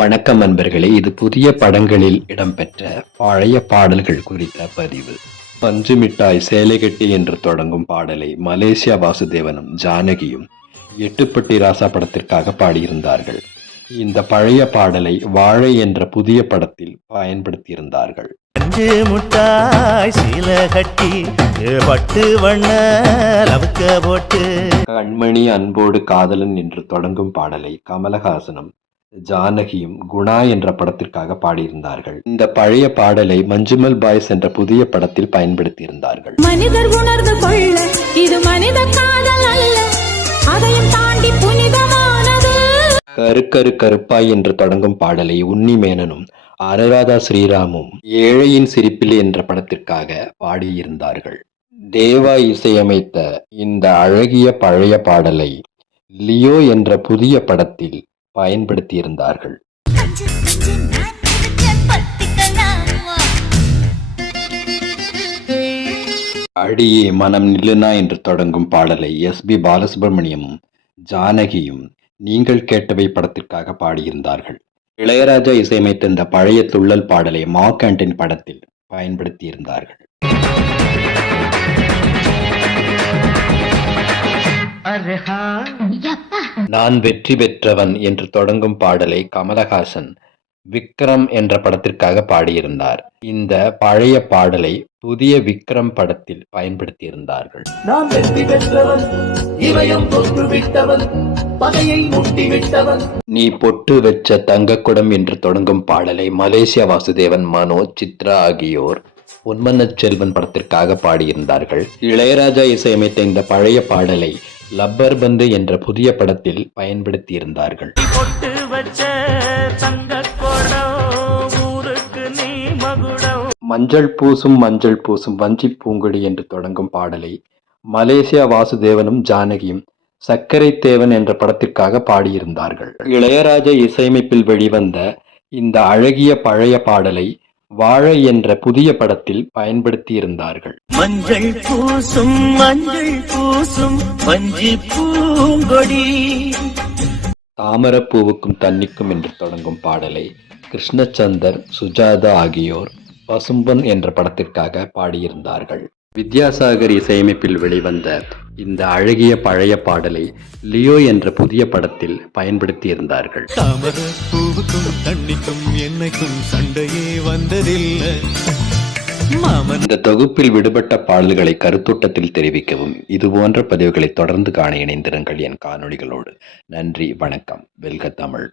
வணக்கம் நண்பர்களே, இது புதிய படங்களில் இடம்பெற்ற பழைய பாடல்கள் குறித்த பதிவு. பஞ்சு மிட்டாய் சேலை கட்டி என்று தொடங்கும் பாடலை மலேசியா வாசுதேவனும் ஜானகியும் எட்டுப்பட்டி ராசா படத்திற்காக பாடியிருந்தார்கள். இந்த பழைய பாடலை வாழை என்ற புதிய படத்தில் பயன்படுத்தியிருந்தார்கள். பஞ்சு மிட்டாய் சேலை கட்டி பட்டு வண்ண லவுக்க போட்டு கண்மணி அன்போடு காதலன் என்று தொடங்கும் பாடலை கமலஹாசனும் ஜானகியும் குணா என்ற படத்திற்காக பாடியிருந்தார்கள். இந்த பழைய பாடலை மஞ்சுமல் பாய்ஸ் என்ற புதிய படத்தில் பயன்படுத்தியிருந்தார்கள். மனிதர் உணர்ந்து கொள்ள இது மனித காதல் அல்ல, அதையும் தாண்டி புனிதமானது. கரு கருப்பாய் என்று தொடங்கும் பாடலை உன்னி மேனனும் அனுராதா ஸ்ரீராமும் ஏழையின் சிரிப்பில் என்ற படத்திற்காக பாடியிருந்தார்கள். தேவா இசையமைத்த இந்த அழகிய பழைய பாடலை லியோ என்ற புதிய படத்தில் பயன்படுத்தியிருந்தார்கள். அடியே மனம் நில்லுனா என்று தொடங்கும் பாடலை எஸ்.பி. பாலசுப்ரமணியமும் ஜானகியும் நீங்கள் கேட்டவை படத்திற்காக பாடியிருந்தார்கள். இளையராஜா இசையமைத்த இந்த பழைய துள்ளல் பாடலை மார்க் ஆண்டனி படத்தில் பயன்படுத்தியிருந்தார்கள். நான் வெற்றி பெற்றவன் என்று தொடங்கும் பாடலை கமலஹாசன் விக்ரம் என்ற படத்திற்காக பாடியிருந்தார். இந்த பழைய பாடலை புதிய விக்ரம் படத்தில் பயன்படுத்தியிருந்தார்கள். நான் வெற்றி பெற்றவன், இவையும் தொட்டு விட்டவன், பகையை முட்டி விட்டவன். நீ பொட்டு வெச்ச தங்கக்குடம் என்று தொடங்கும் பாடலை மலேசியா வாசுதேவன், மனோஜ், சித்ரா ஆகியோர் பொன்மனச் செல்வன் படத்திற்காக பாடியிருந்தார்கள். இளையராஜா இசையமைத்த இந்த பழைய பாடலை லப்பர் பந்து என்ற புதிய படத்தில் பயன்படுத்தியிருந்தார்கள். மஞ்சள் பூசும் வஞ்சி பூங்குடி என்று தொடங்கும் பாடலை மலேசியா வாசுதேவனும் ஜானகியும் சர்க்கரை தேவன் என்ற படத்திற்காக பாடியிருந்தார்கள். இளையராஜா இசையமைப்பில் வெளிவந்த இந்த அழகிய பழைய பாடலை வாழை என்ற புதிய படத்தில் பயன்படுத்தியிருந்தார்கள். மஞ்சள் பூசும் வஞ்சி பூங்கொடி. தாமரப்பூவுக்கும் தண்ணிக்கும் என்று தொடங்கும் பாடலை கிருஷ்ணச்சந்தர், சுஜாதா ஆகியோர் பசும்பொன் என்ற படத்திற்காக பாடியிருந்தார்கள். வித்யாசாகர் இசையமைப்பில் வெளிவந்த இந்த அழகிய பழைய பாடலை லியோ என்ற புதிய படத்தில் பயன்படுத்தியிருந்தார்கள். தாமரப்பூவுக்கும் தண்ணிக்கும் என்னைக்கும் சண்டையே வந்ததில்லை. இந்த தொகுப்பில் விடுபட்ட பாடல்களை கருத்தூட்டத்தில் தெரிவிக்கவும் இதுபோன்ற பதிவுகளை தொடர்ந்து காண இணைந்திருங்கள் என் காணொளிகளோடு. நன்றி, வணக்கம். வெல்க தமிழ்.